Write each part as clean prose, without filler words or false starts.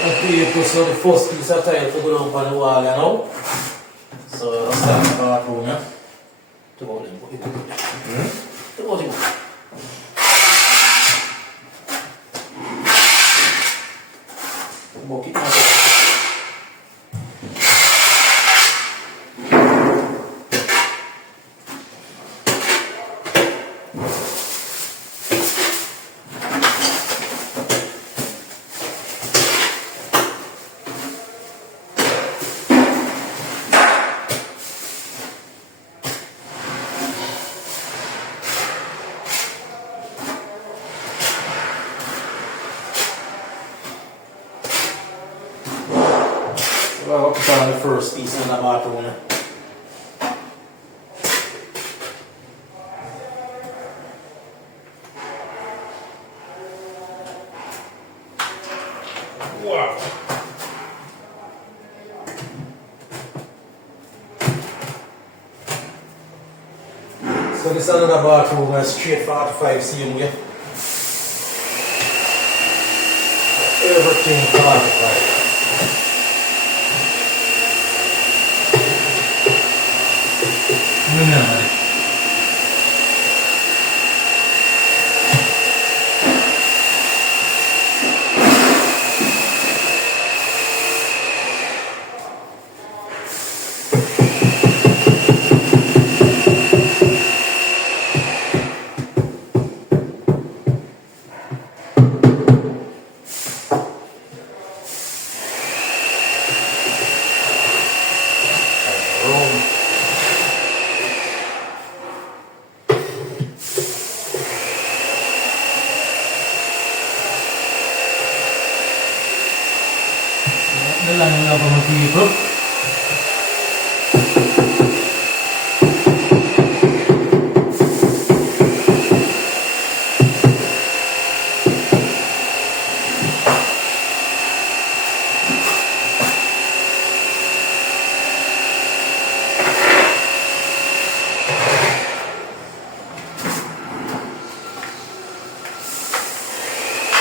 Alright, people, so the first piece of tile to go down on the wall now. So I'll start the bathroom now. To go in. To go in. Bucket now. Well, I'll put on the first piece in the bathroom. Wow. So this is another bathroom, a straight 45 cm way. Everything 45. No. Lang lang mga people.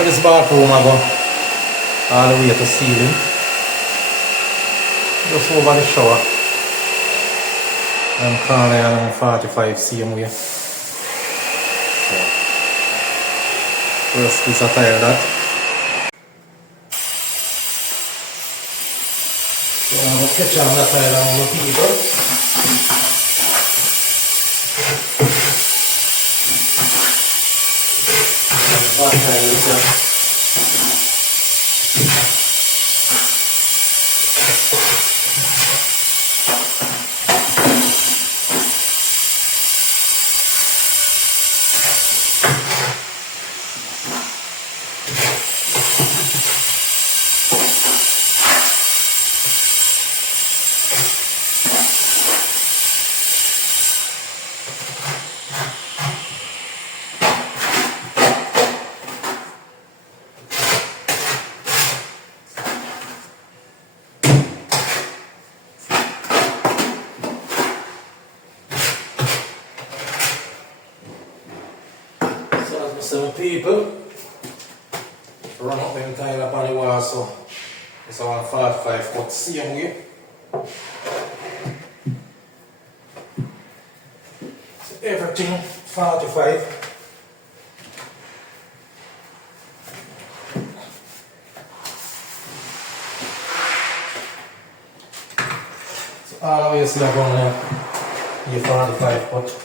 This bathroom all the way to the ceiling. Just over the shower. I'm currently on 45 cm way. So, first piece of tile that. So I'm going to catch on that tile on the people. Back tile is some people run up the entire up on the wall, so it's around 45 foot same way. So everything 45. So always like on your 45 foot.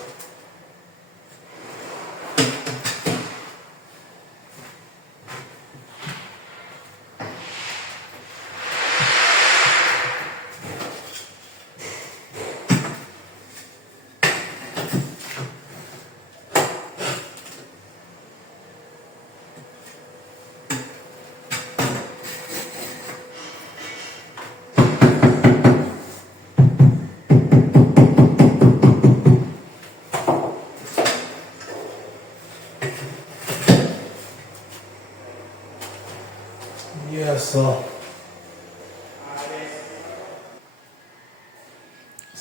Yeah, so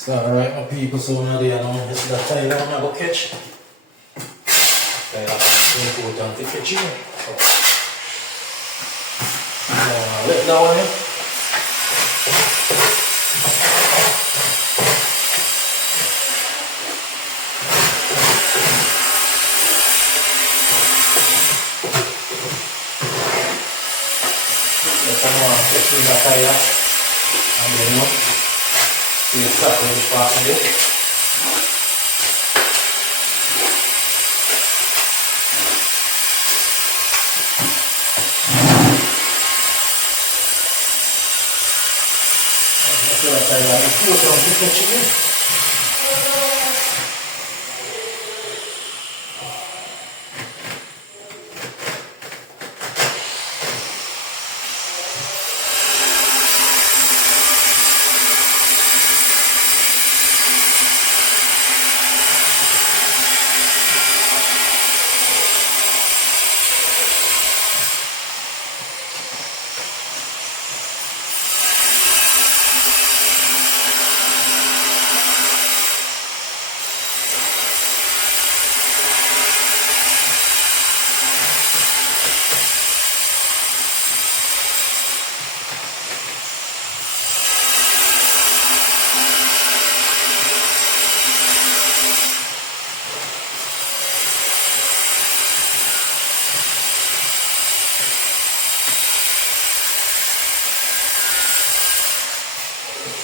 alright, my people, so now they know this is the tile I'm going to catch. Tile I'm going to catch. So, let down here. Fixing that tire and then see exactly which part it is. That's what I tell you, it's still some chicken chicken.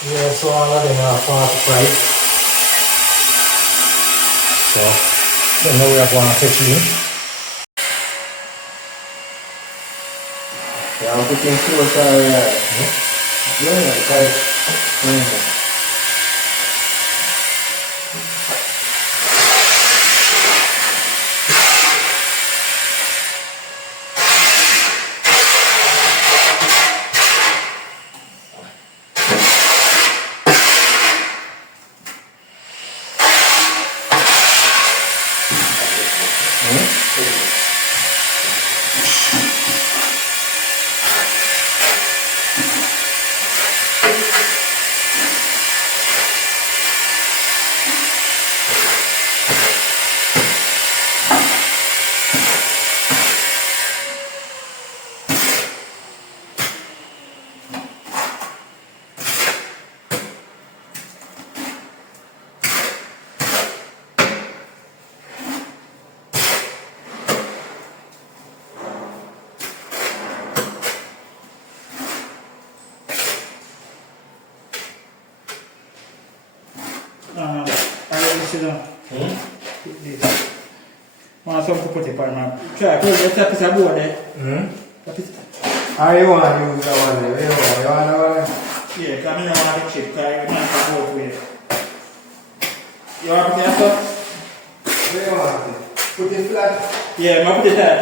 Yeah, so all of them are part of price. So, then now we have one fetching. Yeah, I'm putting closer, yeah, okay. Put it on my try to put a piece of board there. How you want to use that one there? You want that one? Yeah, because I don't want the chip, because you might have both ways. You want to put it up? Where you want it? Put it flat? Yeah, I put it there.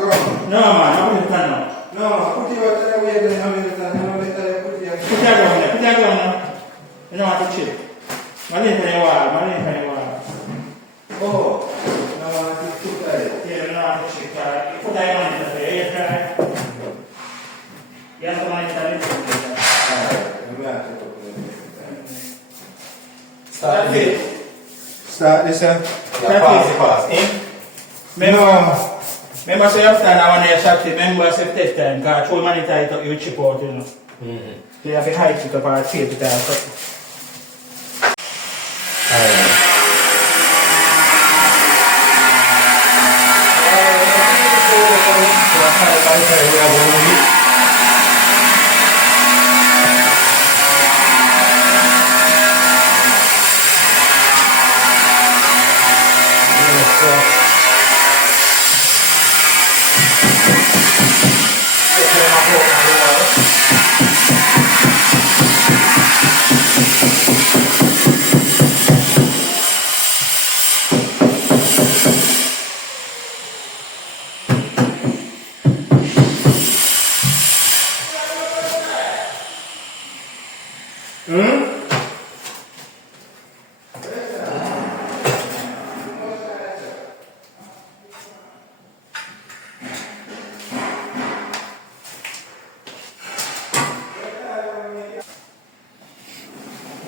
Ground? No, man, I put it flat now. No, put it out there where you don't have it. Put it Put that ground there, put that ground now. You don't want the chip. I didn't tell you why, Oh. Yeah, no, put that on it there. You try. You have to mind that. Start it. Start this up. Yeah, pass. Remember, so you have to stand when you shot it. Remember, say test time. Because I told man it you chip out, you know. So you have to hide it up or tape it out.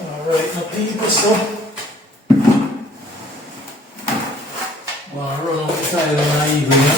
Alright, my people, so well, run out the tire in the evening.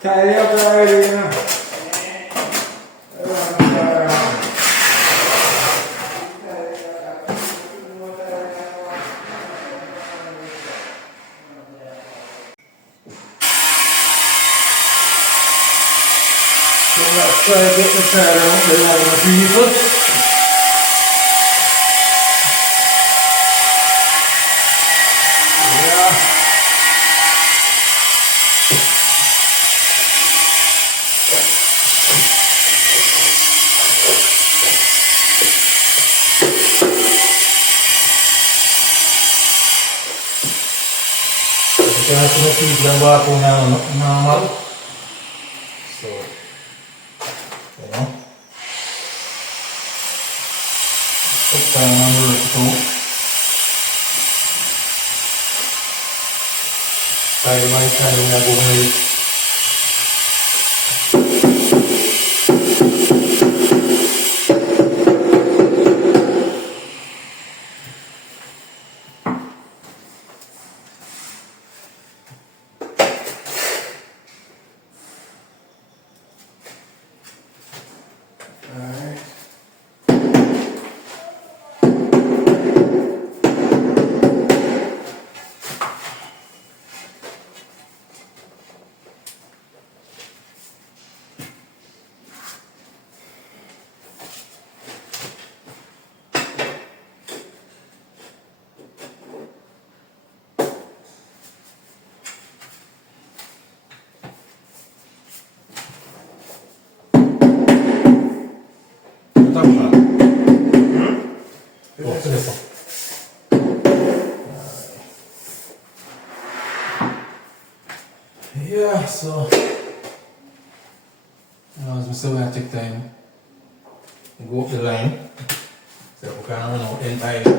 Tidy up already, you know. So let's try to get the tire out the line people. Kaya sumipid lang ba ako ng normal? So, you know, take time on work too. Tayo naman tayo na bumalik. Yeah, so as we say, we take time to go up the line. So we can run out entirely.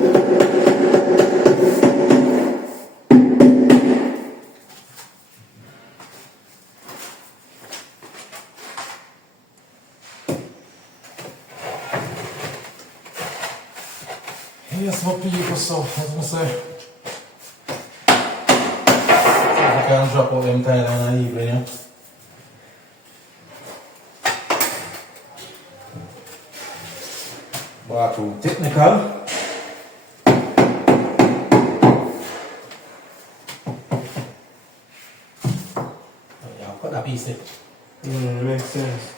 Yes, my people, so as we say, we can drop out them tile in the evening. Yeah? Bathroom technical. Yeah, cut that piece there. Makes sense.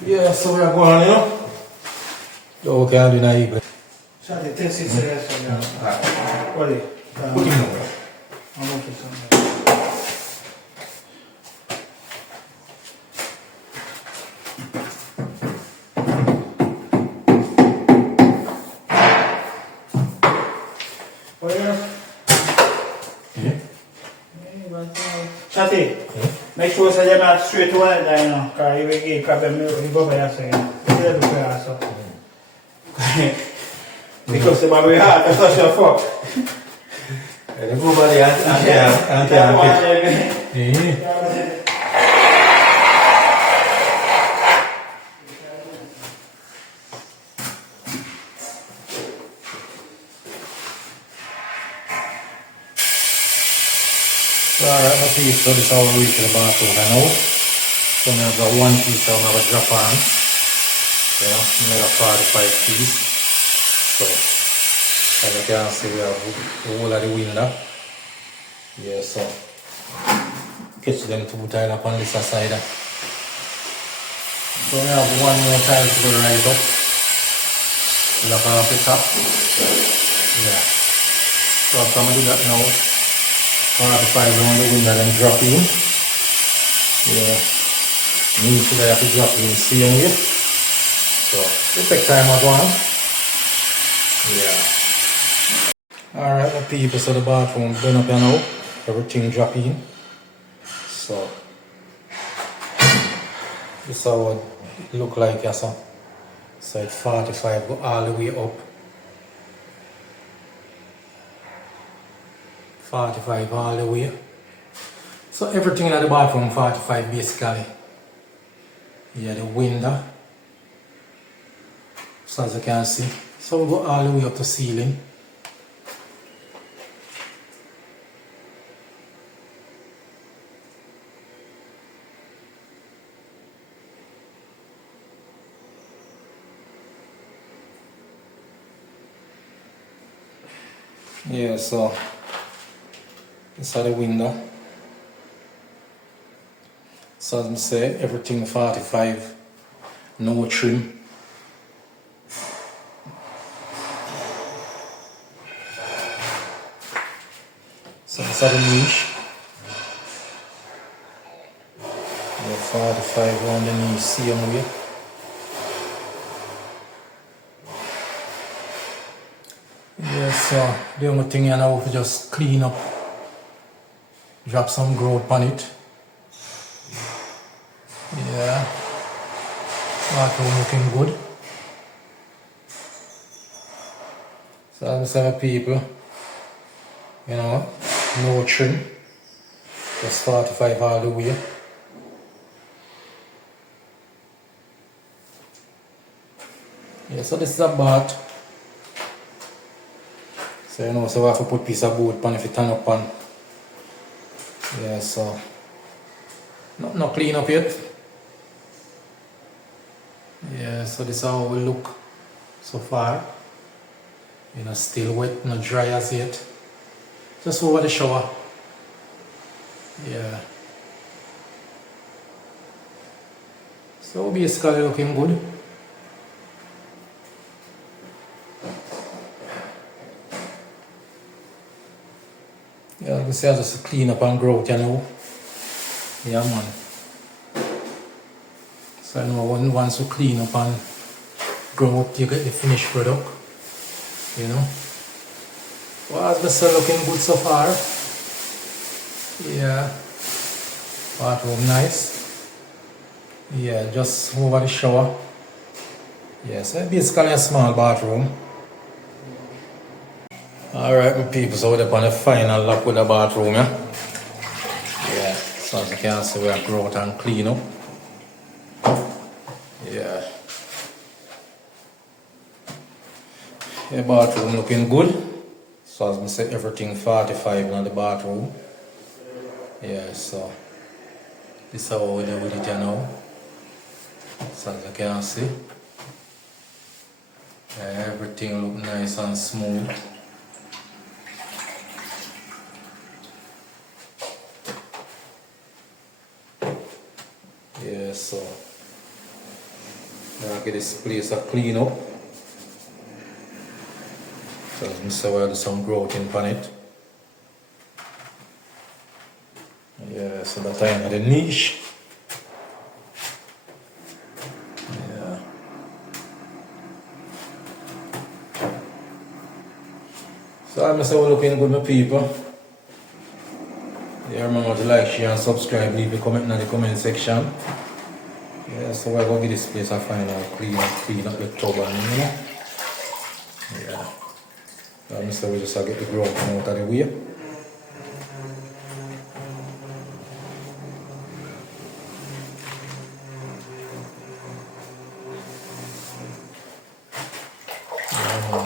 Yeah, so we are going, you know. So we can do that evening. So the test is there, so yeah. What is it? Put him over. I'm going to put some. What else? Chatty, make sure that you're not straight to one day, you know, because you will get crap and you go by yourself, you know. You do it yourself. Because the baby heart, that's not your fault. Ele go by the Alright, my piece, so this is how we reach the bathroom now. So I have got one piece I have a drop on. You know, made a 45 piece. So as you can see, we have the whole of the window. Yeah, so catch them two tile up on this side. So we have one more tile to go right up. Lock off the top. Yeah. So after I do that now, 45 around the window and drop in. Yeah. Means that I have to drop in same way. So it take time as well. Yeah. Alright, my people, so the bathroom done up here now. Everything drop in. So this is how it look like here, so it's 45 go all the way up. 45 all the way. So everything in the bathroom 45 basically. Yeah, the window. So as you can see. So we go all the way up to ceiling. Yeah, so this is the window. So as I say, everything 45, no trim. So this is the niche. Yeah, 45 on the niche, same way. Yeah, so the only thing you know is just clean up, drop some growth on it. Yeah, bathroom looking good. So as I say, people, you know, no trim, just 45 all the way. Yeah, so this is a bath. So you know, so we have to put piece of board pan if you turn up on. Yeah, so not clean up yet. Yeah, so this is how we look so far. You know, still wet, not dry as yet. Just over the shower. Yeah. So basically looking good. Yeah, like I say, I just clean up and grow, you know. Yeah, man. So I know once you clean up and grow up, you get the finished product. You know. Well, as I say, looking good so far. Yeah. Bathroom nice. Yeah, just over the shower. Yeah, so basically a small bathroom. Alright, my people, so we're on the final lock with the bathroom, yeah? Yeah, so as you can see, we are grow out and clean up. Yeah. The bathroom looking good. So as I say, everything 45 in the bathroom. Yeah, so this is how we do with it now. So as you can see, everything look nice and smooth. Yeah, so now get this place a clean up. So as I say, we'll do some growth in on it. Yeah, so that's the niche. Yeah. So I'm say we're looking good, my people. Yeah, remember to like, share and subscribe, leave a comment in the comment section. Yeah, so we're gonna give this place a final clean up the tub and you know. Yeah. So I'm say we just get the growth out of the way.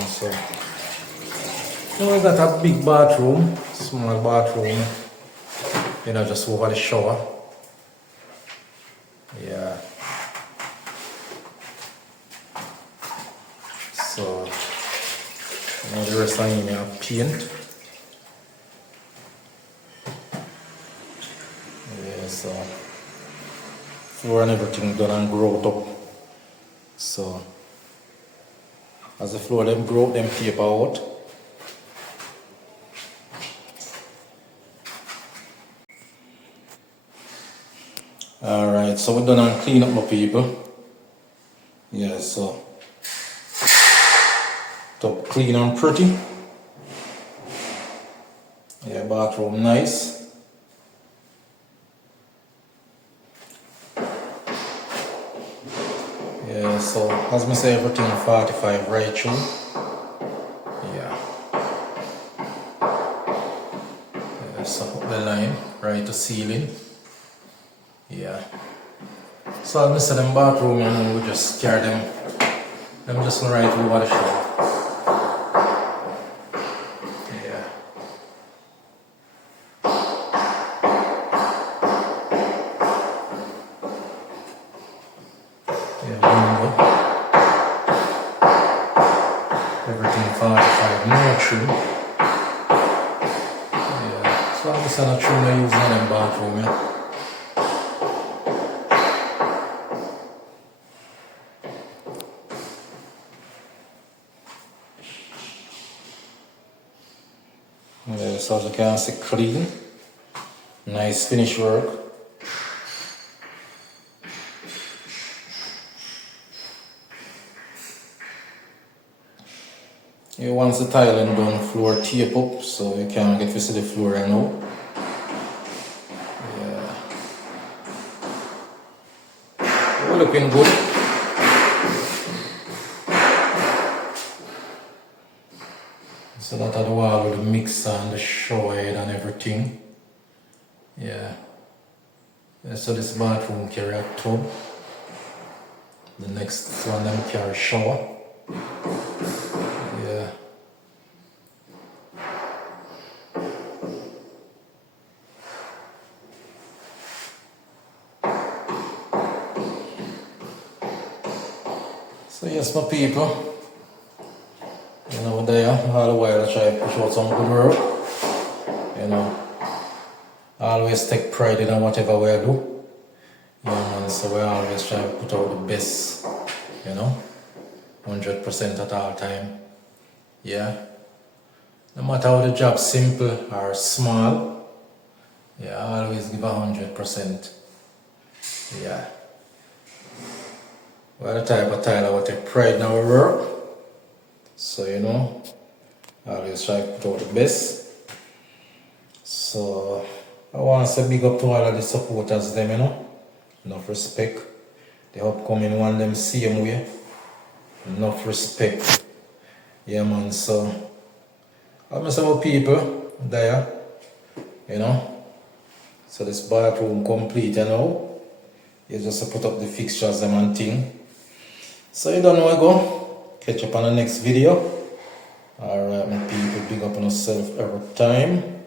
So now we got a big bathroom, small bathroom, you know, just over the shower. Yeah. So now the rest of it are paint. Yeah, so floor and everything done and growth up. So as the floor them grow, them paper out. Alright, so we're done and clean up, my people. Yeah, so top clean and pretty. Yeah, bathroom nice. Yeah, so as I say, everything 45 right through. Yeah. right to ceiling. Yeah. So I'll miss them bathroom and we just carry them. Them just right over the shower. Yeah. Yeah, window. Everything 45 no true. Yeah. So I'm just gonna try to use them bathroom, yeah. Yeah, so as you can see, clean, nice finish work. Yeah, once the tiling done, floor tape up, so you can't get to see the floor right now. Yeah, we're looking good. So that are the wall with the mixer and the shower head and everything. Yeah. Yeah, so this bathroom carry a tub. The next one them carry shower. Yeah. So yes, my people. You know, there, all the while I try to push out some good work. You know, I always take pride in whatever way I do. You know, so we always try to put out the best, you know, 100% at all time. Yeah. No matter how the job simple or small, yeah, I always give 100%. Yeah. We're the type of Tyler who take pride in our work. So, you know, I always try to put out the best. So, I want to say big up to all of the supporters, them, you know. Enough respect. The upcoming one, them same way. Enough respect. Yeah, man, so, I'm some people there, you know. So, this bathroom complete, you know. You just put up the fixtures, them and thing. So, you don't know where I go. Catch up on the next video. Alright, my people, big up on yourself every time.